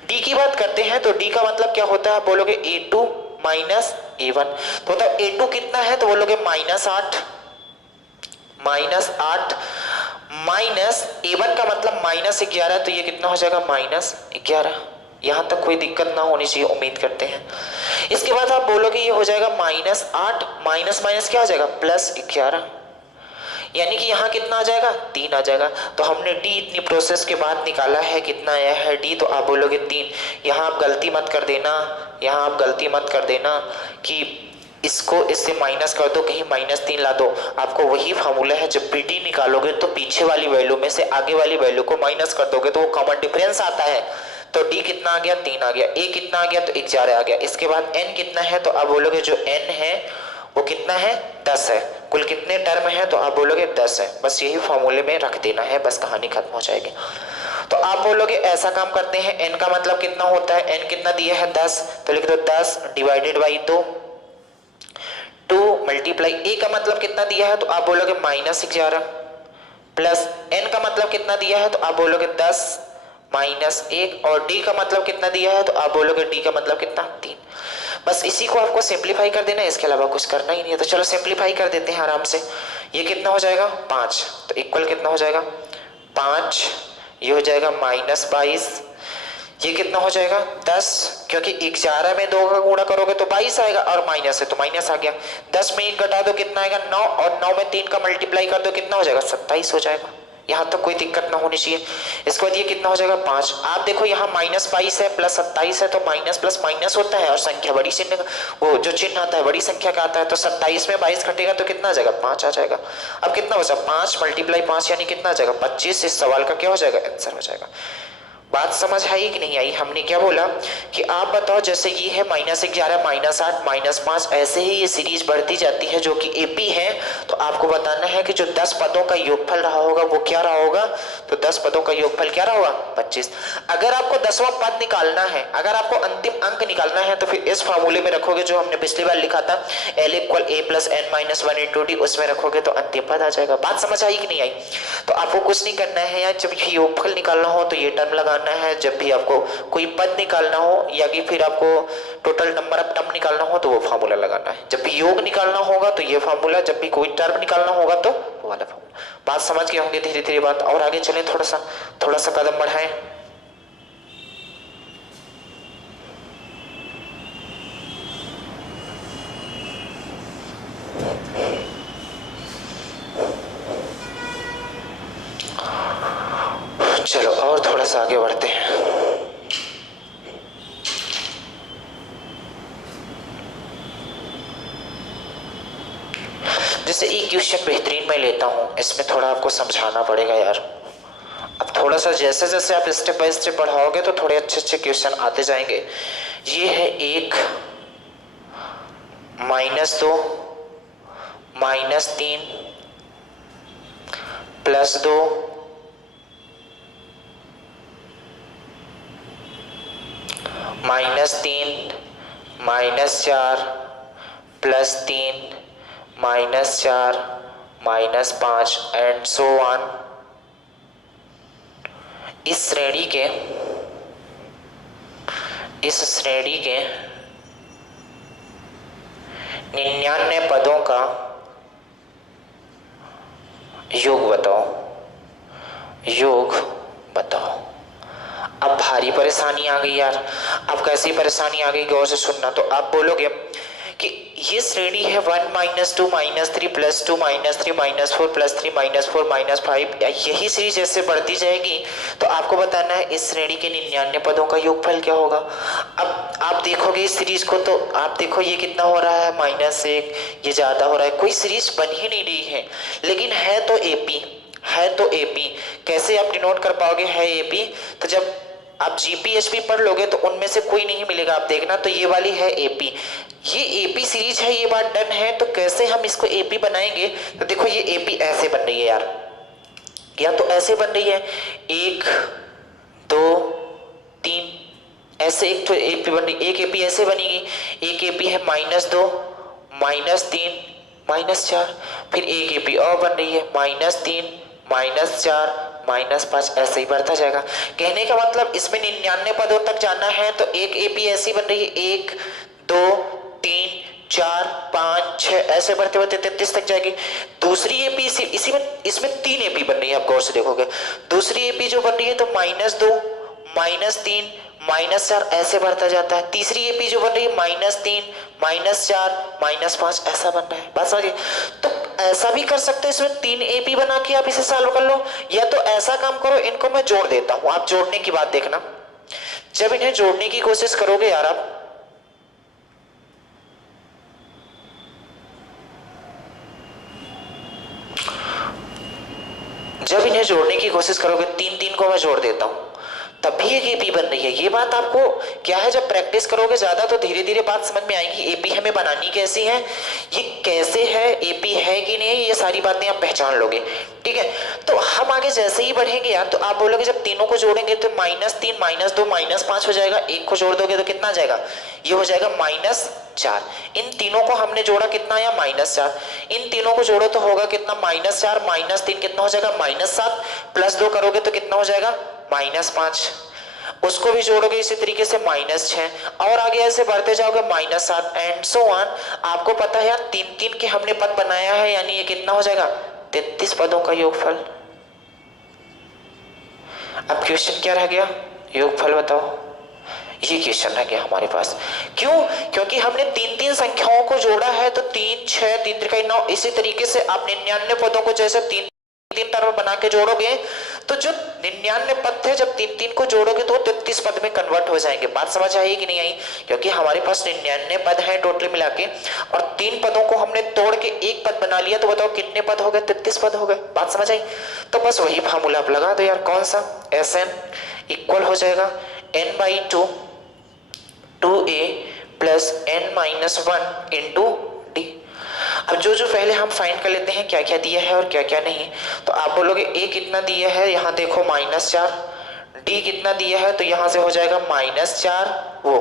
डी की बात करते हैं, तो डी का मतलब क्या होता है, आप बोलोगे A2 -A1, तो मतलब A2 कितना है, तो बोलोगे -8 -A1 का मतलब -11, तो ये कितना हो जाएगा -11। यहां तक कोई दिक्कत ना होनी चाहिए, उम्मीद करते हैं। इसके बाद आप बोलोगे ये हो जाएगा -8 माइनस माइनस क्या हो जाएगा +11, यानी कि यहाँ कितना आ जाएगा 3 आ जाएगा। तो हमने डी इतनी प्रोसेस के बाद निकाला है, कितना आया है डी, तो आप बोलोगे 3। यहाँ आप गलती मत कर देना, यहाँ आप गलती मत कर देना कि इसको इससे माइनस कर दो, कहीं -3 ला दो। आपको वही फार्मूला है, जब भी डी निकालोगे तो पीछे वाली वैल्यू में से आगे वाली वैल्यू को माइनस कर दोगे तो वो कॉमन डिफरेंस आता है। तो डी कितना आ गया 3 आ गया, ए कितना आ गया तो 11 आ गया। इसके बाद एन कितना है, तो आप बोलोगे जो एन है वो कितना है 10 है। कुल कितने टर्म है, तो आप बोलोगे 10 है। बस यही फॉर्मूले में रख देना है, बस कहानी खत्म हो जाएगी। तो आप बोलोगे ऐसा काम करते हैं, एन का मतलब कितना होता है, एन कितना दिया है 10, तो लिख दो 10 डिवाइडेड बाई 2 मल्टीप्लाई ए का मतलब कितना दिया है, तो आप बोलोगे -11 प्लस एन का मतलब कितना दिया है, तो आप बोलोगे 10 -1 और डी का मतलब कितना दिया है, तो आप बोलोगे डी का मतलब कितना 3। बस इसी को आपको सिंप्लीफाई कर देना है, इसके अलावा कुछ करना ही नहीं है। तो चलो सिंप्लीफाई कर देते हैं आराम से। ये कितना हो जाएगा 5, तो इक्वल कितना हो जाएगा 5, ये हो जाएगा -22, ये कितना हो जाएगा 10, क्योंकि 11 में 2 का गुणा करोगे तो 22 आएगा और माइनस है तो माइनस आ गया। 10 में 1 घटा दो कितना आएगा 9, और 9 में 3 का मल्टीप्लाई कर दो कितना हो जाएगा 27 हो जाएगा। यहाँ तक कोई दिक्कत ना होनी चाहिए। इसके बाद ये कितना हो जाएगा 5। आप देखो यहाँ -22 है प्लस 27 है, तो माइनस प्लस माइनस होता है और संख्या बड़ी चिन्ह वो जो चिन्ह आता है बड़ी संख्या का आता है। तो 27 में 22 घटेगा तो कितना आ जाएगा 5 आ जाएगा। अब कितना बचा 5 × 5 यानी कितना आ जाएगा 25। इस सवाल का क्या हो जाएगा आंसर हो जाएगा। बात समझ आई कि नहीं आई? हमने क्या बोला कि आप बताओ, जैसे ये है -11, -8, -5, ऐसे ही ये सीरीज बढ़ती जाती है जो कि एपी है। तो आपको बताना है कि जो 10 पदों का योगफल रहा होगा वो क्या रहा होगा। तो 10 पदों का योगफल क्या रहा होगा? 25। अगर आपको 10वां पद निकालना है, अगर आपको अंतिम अंक निकालना है, तो फिर इस फार्मूले में रखोगे जो हमने पिछली बार लिखा था, L = A + n - 1 × D, उसमें रखोगे तो अंतिम पद आ जाएगा। बात समझ आई कि नहीं आई? तो आपको कुछ नहीं करना है यार, जब भी योगफल निकालना हो तो ये टर्म लगाना है, जब भी आपको कोई पद निकालना हो या कि फिर आपको टोटल नंबर ऑफ टर्म निकालना हो तो वो फार्मूला लगाना है। जब भी योग निकालना होगा तो ये फार्मूला, जब भी कोई टर्म निकालना होगा तो वो वाला फार्मूला। बात समझ गए होंगे? धीरे धीरे बात और आगे चलें, थोड़ा सा कदम बढ़ाएं। चलो और थोड़ा सा आगे बढ़ते हैं। जैसे एक क्वेश्चन बेहतरीन मैं लेता हूं, इसमें थोड़ा आपको समझाना पड़ेगा यार। अब थोड़ा सा जैसे जैसे आप स्टेप बाय स्टेप बढ़ाओगे तो थोड़े अच्छे अच्छे क्वेश्चन आते जाएंगे। ये है 1 -2 -3 +2 -3 -4 +3 -4 -5 एंड सो ऑन। इस श्रेणी के 99 पदों का योग बताओ। अब भारी परेशानी आ गई यार। अब कैसी परेशानी आ गई, गौर से सुनना। तो आप बोलोगे कि ये श्रेणी है 1 -2 -3 +2 -3 -4 +3 -4 -5, यही सीरीज जैसे बढ़ती जाएगी तो आपको बताना है इस श्रेणी के 99 पदों का योगफल क्या होगा। अब आप देखोगे इस सीरीज को तो आप देखो ये कितना हो रहा है, -1, ये ज्यादा हो रहा है। कोई सीरीज बन ही नहीं रही है, लेकिन है तो एपी। कैसे आप डिनोट कर पाओगे है एपी? तो जब आप जीपीएचपी पढ़ लोगे तो उनमें से कोई नहीं मिलेगा, आप देखना। तो ये वाली है एपी, ये एपी सीरीज है, ये बात डन है। तो कैसे हम इसको एपी बनाएंगे? तो देखो ये एपी ऐसे बन रही है यार, या तो ऐसे बन रही है 1 2 3, ऐसे एक तो एपी बन रही, एक एपी ऐसे बनेगी, एक एपी है -2 -3 -4, फिर एक एपी और बन रही है -3 -4 -5, ऐसे ही बढ़ता जाएगा। कहने का मतलब इसमें 99 पदों तक जाना है तो एक एपी ऐसी बन रही है, 1 2 3 4 5 6, ऐसे बढ़ते बढ़ते 33 तक जाएगी। दूसरी एपी इसी में, इसमें 3 एपी बन रही है, आप गौर से देखोगे। दूसरी एपी जो बन रही है तो -2 -3 -4, ऐसे बढ़ता जाता है। तीसरी एपी जो बन रही है -3 -4 -5, ऐसा बन रहा है। बात समझिए? तो ऐसा भी कर सकते हो, इसमें 3 एपी बना के आप इसे सॉल्व कर लो, या तो ऐसा काम करो, इनको मैं जोड़ देता हूं। आप जोड़ने की बात देखना, जब इन्हें जोड़ने की कोशिश करोगे यार आप, जब इन्हें जोड़ने की कोशिश करोगे, 3 को मैं जोड़ देता हूं, तब भी एक एपी बन रही है। ये बात आपको क्या है, जब प्रैक्टिस करोगे ज्यादा तो धीरे धीरे बात समझ में आएगी एपी हमें बनानी कैसी है, ये कैसे है, एपी है कि नहीं, ये सारी बातें आप पहचान लोगे। ठीक है, तो हम आगे जैसे ही बढ़ेंगे यार, तो आप बोलोगे जब तीनों को जोड़ेंगे तो -3 -2 -5 हो जाएगा, एक को जोड़ दोगे तो कितना आ जाएगा, ये हो जाएगा -4। इन तीनों को हमने जोड़ा, कितना आया, -4। इन तीनों को जोड़ो तो होगा कितना, -4 -3 कितना हो जाएगा, -7, +2 करोगे तो कितना हो जाएगा, -5। उसको भी जोड़ोगे इसी तरीके से -6, और आगे ऐसे बढ़ते जाओगे -7 एंड सो ऑन। आपको पता है यार 3 के हमने पद बनाया है, यानी ये कितना हो जाएगा, 33 पदों का योगफल। अब क्वेश्चन क्या रह गया, योगफल बताओ। ये क्वेश्चन रह गया हमारे पास। क्यों? क्योंकि हमने 3 संख्याओं को जोड़ा है, तो 3 6 3 3 9, इसी तरीके से आप 99 पदों को जैसे 3 टर्म बना के जोड़ोगे तो जो 99 पद थे, जब 3 को जोड़ोगे तो 33 पद में कन्वर्ट हो जाएंगे। बात समझ आई कि नहीं आई? क्योंकि हमारे पास 99 पद हैं टोटल मिला के, और 3 पदों को हमने तोड़ के एक पद बना लिया, तो बताओ कितने पद हो गए, 33 पद हो गए। बात समझ आई? तो बस वही फार्मूला आप लगा दो यार, कौन सा, SN इक्वल हो जाएगा n/2 2a plus n-1 into D. अब जो जो पहले हम फाइंड कर लेते हैं क्या क्या दिया है और क्या क्या नहीं। तो आप बोलोगे a कितना दिया है, यहाँ देखो -4, d कितना दिया है तो यहाँ से हो जाएगा -4 वो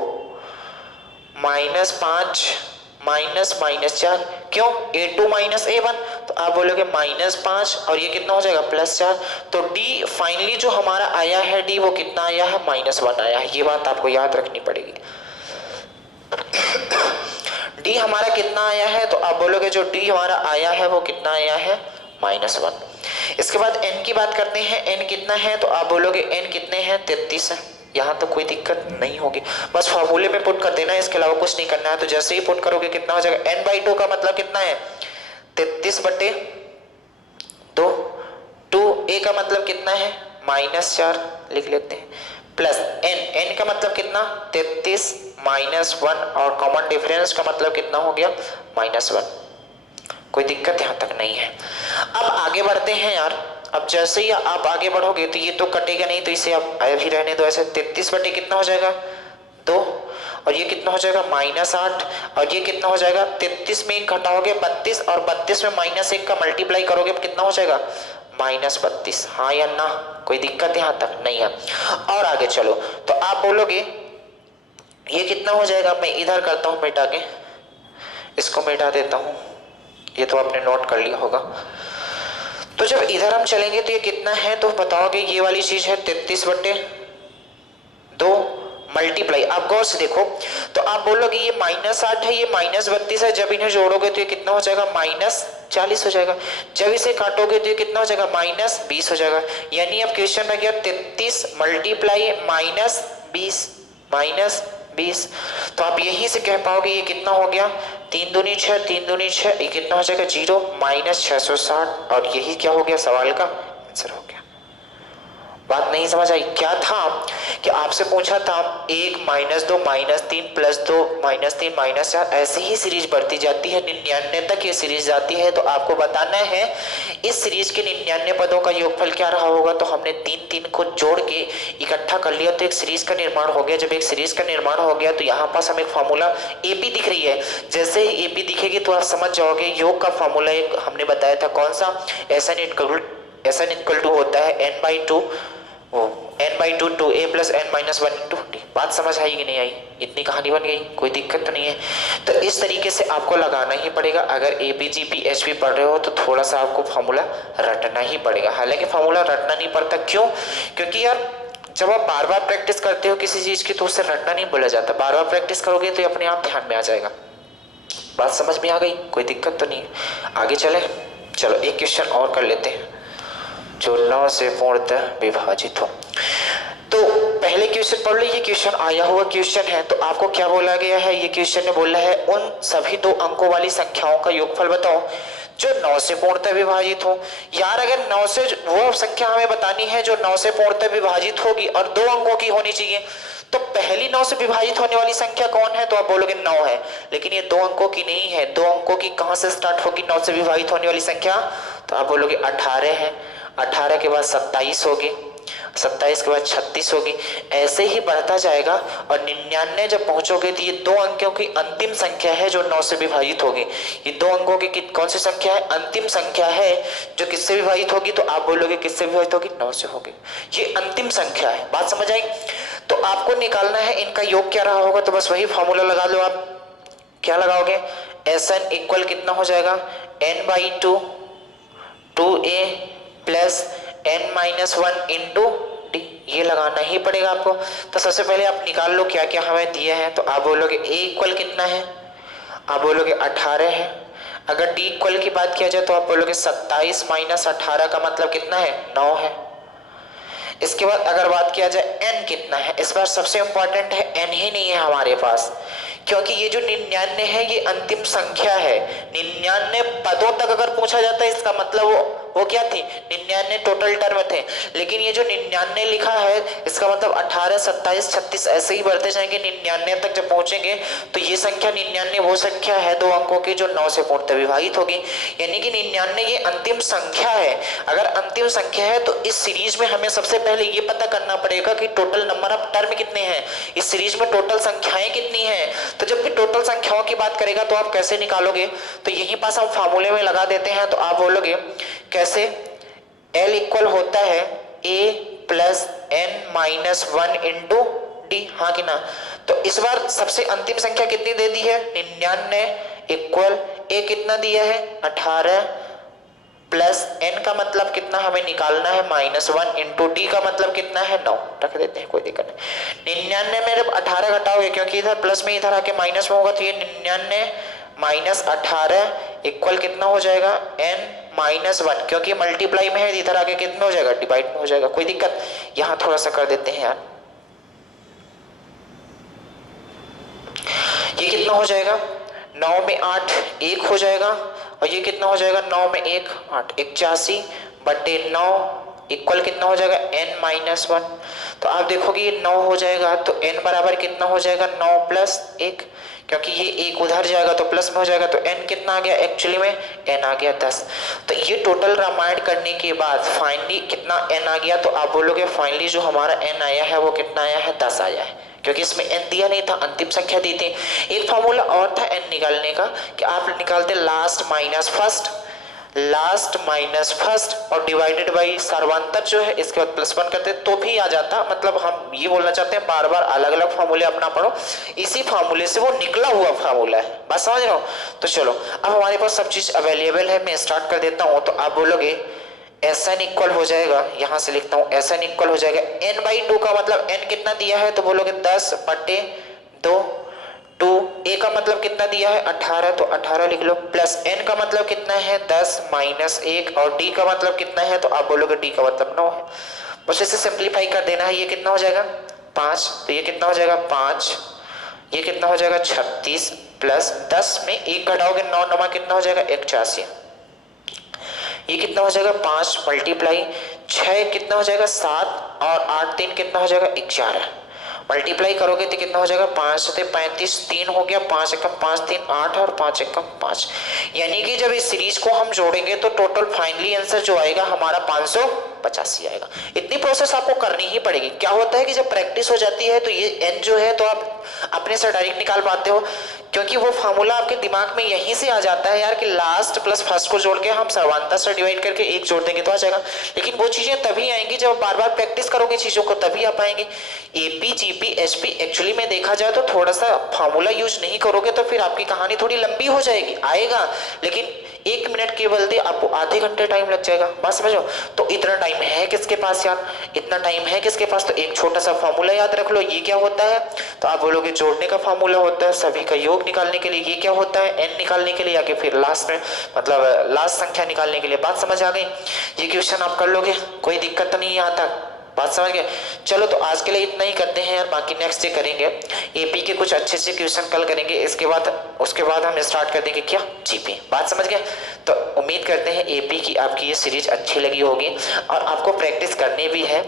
-5 -4, क्यों a2 -a1, तो आप बोलोगे -5 और ये कितना हो जाएगा +4। तो d फाइनली जो हमारा आया है d वो कितना आया है -1 आया है। ये बात आपको याद रखनी पड़ेगी। d हमारा कितना आया है तो आप बोलोगे जो d हमारा आया है वो कितना आया है -1। इसके बाद n की बात करते हैं, n कितना है तो आप बोलोगे n कितने हैं 33 है। यहाँ तो कोई दिक्कत नहीं होगी, बस फॉर्मूले में पुट कर देना है, इसके अलावा कुछ नहीं करना है। तो जैसे ही पुट करोगे कितना हो जाएगा n/2 का मतलब कितना है 33/2, 2a का मतलब कितना है -4 लिख लेते हैं, प्लस n का मतलब कितना 33 -1 और कॉमन डिफरेंस का मतलब कितना हो गया -1। कोई दिक्कत यहाँ तक नहीं है। अब आगे बढ़ते हैं यार। अब जैसे ही आप आगे बढ़ोगे तो ये तो कटेगा नहीं, तो इसे आप अभी रहने दो ऐसे। 33 कितना हो जाएगा 2 और ये कितना हो जाएगा -8 और ये कितना हो जाएगा 33 में 1 घटाओगे 32 और 32 में -1 का मल्टीप्लाई करोगे कितना हो जाएगा -32। हाँ या ना, कोई दिक्कत यहाँ तक नहीं है। और आगे चलो तो आप बोलोगे ये कितना हो जाएगा, मैं इधर करता हूँ मिटा के, इसको मिटा देता हूँ, ये तो आपने नोट कर लिया होगा। तो जब इधर हम चलेंगे तो ये कितना है तो बताओगे ये वाली चीज है 33/2 मल्टीप्लाई। आप गौर से देखो तो आप बोलोगे ये -8 है ये -32 है, जब इन्हें जोड़ोगे तो ये कितना हो जाएगा -40 हो जाएगा। जब इसे काटोगे तो ये कितना हो जाएगा -20 हो जाएगा। यानी अब क्वेश्चन में गया 33 मल्टीप्लाई -20 तो आप यहीं से कह पाओगे ये कितना हो गया 3 दूनी 6 3 दूनी 6, ये कितना हो जाएगा 0 -660 और यही क्या हो गया सवाल का आंसर हो गया। बात नहीं समझ आई? क्या था कि आपसे पूछा था 1 -2 -3 +2 -3 -4 ऐसे ही सीरीज बढ़ती जाती है, 99 तक ये सीरीज जाती है। तो आपको बताना है इस सीरीज के 99 पदों का योगफल क्या रहा होगा। तो हमने 3 को जोड़ के इकट्ठा कर लिया तो एक सीरीज का निर्माण हो गया। जब एक सीरीज का निर्माण हो गया तो यहाँ पास हमें फॉर्मूला AP दिख रही है। जैसे ही AP दिखेगी तो आप समझ जाओगे योग का फॉर्मूला एक हमने बताया था कौन सा, SN इक्वल टू होता है n/2 n/2 2a plus n-1 into D. बात समझ आई कि नहीं आई? इतनी कहानी बन गई, कोई दिक्कत तो नहीं है। तो इस तरीके से आपको लगाना ही पड़ेगा। अगर APGP HP पढ़ रहे हो तो थोड़ा सा आपको फॉर्मूला रटना ही पड़ेगा। हालांकि फॉर्मूला रटना नहीं पड़ता, क्यों? क्योंकि यार जब आप बार बार प्रैक्टिस करते हो किसी चीज की तो उससे रटना नहीं बोला जाता। बार बार प्रैक्टिस करोगे तो अपने आप ध्यान में आ जाएगा। बात समझ में आ गई? कोई दिक्कत तो नहीं है। आगे चले, चलो एक क्वेश्चन और कर लेते हैं जो 9 से पूर्णतः विभाजित हो। तो पहले क्वेश्चन पढ़ लो, ये क्वेश्चन आया हुआ क्वेश्चन है। तो आपको क्या बोला गया है, ये क्वेश्चन ने बोला है उन सभी 2 अंकों वाली संख्याओं का योगफल बताओ जो 9 से पूर्णतः विभाजित हो। यार अगर 9 से वो संख्या हमें बतानी है जो 9 से पूर्णतः विभाजित होगी और 2 अंकों की होनी चाहिए, तो पहली 9 से विभाजित होने वाली संख्या कौन है? तो आप बोलोगे 9 है, लेकिन ये 2 अंकों की नहीं है। 2 अंकों की कहां से स्टार्ट होगी 9 से विभाजित होने वाली संख्या? तो आप बोलोगे 18 है, 18 के बाद 27 होगी, 27 के बाद 36 होगी, ऐसे ही बढ़ता जाएगा। और 99 जब पहुंचोगे तो ये 2 अंकों की अंतिम संख्या है जो 9 से विभाजित होगी। ये 2 अंकों की कौन सी संख्या है? अंतिम संख्या है जो किससे विभाजित होगी? तो आप बोलोगे किससे विभाजित होगी? 9 से होगी। ये अंतिम संख्या है। बात समझ आई? तो आपको निकालना है इनका योग क्या रहा होगा। तो बस वही फॉर्मूला लगा लो। आप क्या लगाओगे? SN इक्वल कितना हो जाएगा n/2 2a plus n-1 into D. ये लगाना ही पड़ेगा आपको। तो सबसे पहले आप निकाल लो क्या क्या हमें दिया है। तो आप बोलोगे a इक्वल कितना है? आप बोलोगे 18 है। अगर d इक्वल की बात किया जाए तो आप बोलोगे 27 माइनस 18 का मतलब कितना है? 9 है। इसके बाद अगर बात किया जाए n कितना है, इस बार सबसे इंपॉर्टेंट है n ही नहीं है हमारे पास, क्योंकि ये जो 99 है ये अंतिम संख्या है। 99 पदों तक अगर पूछा जाता है इसका मतलब वो क्या थी 99 टोटल टर्म थे। लेकिन ये जो 99 लिखा है इसका मतलब 18, 27, 36 ऐसे ही बढ़ते जाएंगे 99 तक जब पहुंचेंगे तो ये संख्या 99 वो संख्या है 2 अंकों की जो 9 से पूर्णतः विभाजित होगी, यानी कि 99 ये अंतिम संख्या है। अगर अंतिम संख्या है तो इस सीरीज में हमें सबसे पहले ये पता करना पड़ेगा कि टोटल नंबर ऑफ टर्म कितने हैं, इस सीरीज में टोटल संख्याएं कितनी हैं। तो जब भी टोटल संख्याओं की बात करेगा तो आप कैसे निकालोगे, तो यहीं पास हम फार्मूले में लगा देते हैं। तो आप बोलोगे कैसे, L इक्वल होता है A plus n minus 1 into D, हाँ कि ना। तो इस बार सबसे अंतिम संख्या कितनी दे दी है 99 इक्वल A कितना दिया है 18 प्लस n का मतलब कितना हमें निकालना है -1 इंटू डी का मतलब कितना है 9, रख देते हैं कोई दिक्कत नहीं। 99 में जब 18 घटाओगे क्योंकि इधर प्लस में इधर आके माइनस में होगा तो ये 99 माइनस 18 इक्वल कितना हो जाएगा n-1, क्योंकि मल्टीप्लाई में है इधर आके कितना हो जाएगा डिवाइड में हो जाएगा। कोई दिक्कत, यहां थोड़ा सा कर देते हैं यार, ये कितना हो जाएगा 9 में 8 1 हो जाएगा और ये कितना हो जाएगा 9 में 1 8 81 बटे 9 इक्वल कितना हो जाएगा n-1। तो आप देखोगे ये 9 हो जाएगा तो n बराबर कितना हो जाएगा 9 प्लस 1, क्योंकि ये 1 उधर जाएगा तो प्लस में हो जाएगा तो n कितना आ गया एक्चुअली में n आ गया 10। तो ये टोटल रामायण करने के बाद फाइनली कितना n आ गया, तो आप बोलोगे फाइनली जो हमारा n आया है वो कितना आया है 10 आया है, क्योंकि इसमें n दिया नहीं था, अंतिम संख्या दी थी। एक फार्मूला और था n निकालने का कि आप निकालते लास्ट माइनस फर्स्ट और डिवाइडेड बाई सर्वांतर जो है इसके बाद +1 करते तो भी आ जाता। मतलब हम ये बोलना चाहते हैं बार बार अलग अलग फार्मूले अपना पढ़ो, इसी फार्मूले से वो निकला हुआ फार्मूला है, बात समझ रहे हो। तो चलो अब हमारे पास सब चीज अवेलेबल है, मैं स्टार्ट कर देता हूँ। तो आप बोलोगे Sn इक्वल हो जाएगा, यहाँ से लिखता हूँ Sn इक्वल हो जाएगा n/2 का मतलब n कितना दिया है तो बोलोगे 10/2, 2 a का मतलब कितना दिया है 18 तो 18 लिख लो, प्लस n का मतलब कितना है 10 माइनस 1 और d का मतलब कितना है तो आप बोलोगे d का मतलब 9 है। बस इसे सिंप्लीफाई कर देना है, ये कितना हो जाएगा 5, तो ये कितना हो जाएगा 5, ये कितना हो जाएगा 36 प्लस 10 में 1 घटाओगे 9 9 कितना हो जाएगा 81, ये कितना हो जाएगा 5 मल्टीप्लाई 6 कितना हो जाएगा 7 और 8 3 कितना हो जाएगा 11, मल्टीप्लाई करोगे तो कितना हो जाएगा 5 से 35 3 हो गया, 5 एकम 5 3 8 और 5 एकम 5। यानी कि जब इस सीरीज को हम जोड़ेंगे तो टोटल फाइनली आंसर जो आएगा हमारा 585 आएगा। इतनी प्रोसेस आपको करनी ही पड़ेगी। क्या होता है कि जब प्रैक्टिस हो जाती है तो ये n जो है तो आप अपने से डायरेक्ट निकाल पाते हो, क्योंकि वो फार्मूला आपके दिमाग में यहीं से आ जाता है यार कि लास्ट प्लस फर्स्ट को जोड़ के हम सर्वांतर से डिवाइड करके 1 जोड़ देंगे तो आ जाएगा। लेकिन वो चीजें तभी आएंगी जब बार बार प्रैक्टिस करोगे चीजों को, तभी आ पाएंगे। एपी जीपी एचपी एक्चुअली में देखा जाए तो थोड़ा सा फार्मूला यूज नहीं करोगे तो फिर आपकी कहानी थोड़ी लंबी हो जाएगी, आएगा लेकिन 1 मिनट के बदले आपको आधे घंटे टाइम लग जाएगा, बात समझो। तो इतना टाइम है किसके पास यार, इतना टाइम है किसके पास, तो एक छोटा सा फार्मूला याद रख लो। ये क्या होता है तो आप बोलोगे जोड़ने का फार्मूला होता है, सभी का योग निकालने के लिए ये क्या होता है n निकालने के लिए, या कि फिर लास्ट में मतलब लास्ट संख्या निकालने के लिए। बात समझ आ गई, ये क्वेश्चन आप कर लोगे, कोई दिक्कत तो नहीं है यहाँ तक, बात समझ गए। चलो तो आज के लिए इतना ही करते हैं यार, बाकी नेक्स्ट डे करेंगे एपी के कुछ अच्छे से क्वेश्चन कल करेंगे, उसके बाद हम स्टार्ट कर देंगे क्या जीपी, बात समझ गए। तो उम्मीद करते हैं एपी की आपकी ये सीरीज अच्छी लगी होगी और आपको प्रैक्टिस करनी भी है,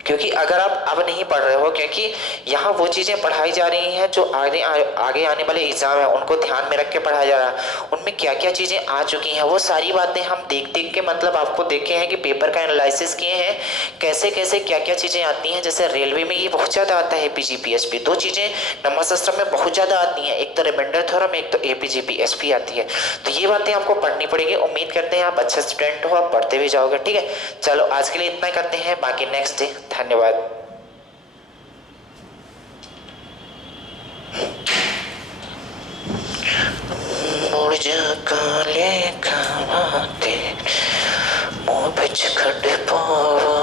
क्योंकि अगर आप अब नहीं पढ़ रहे हो, क्योंकि यहाँ वो चीज़ें पढ़ाई जा रही हैं जो आगे आने वाले एग्जाम है उनको ध्यान में रख के पढ़ाया जा रहा है। उनमें क्या क्या चीज़ें आ चुकी हैं वो सारी बातें हम देख के मतलब आपको देखे हैं कि पेपर का एनालिसिस किए हैं कैसे कैसे क्या क्या चीज़ें आती हैं। जैसे रेलवे में ये बहुत ज़्यादा आता है एपीजीपीएसपी, 2 चीज़ें नंबर सिस्टम में बहुत ज़्यादा आती हैं, एक तो रिमाइंडर थ्योरम, एक तो एपीजीपीएसपी आती है। तो ये बातें आपको पढ़नी पड़ेगी। उम्मीद करते हैं आप अच्छे स्टूडेंट हो, आप पढ़ते भी जाओगे, ठीक है। चलो आज के लिए इतना करते हैं, बाकी नेक्स्ट डे। धन्यवाद। काले खाते मुँह बिच खड़ पावा,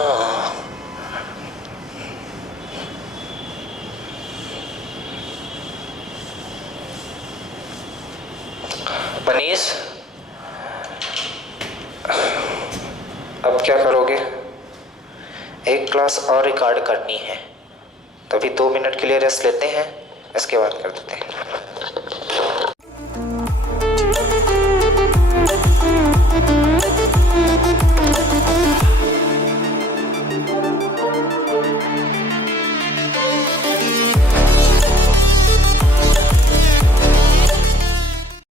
मनीष अब क्या करोगे, एक क्लास और रिकॉर्ड करनी है, तभी 2 मिनट के लिए रेस्ट लेते हैं, इसके बाद कर देते हैं।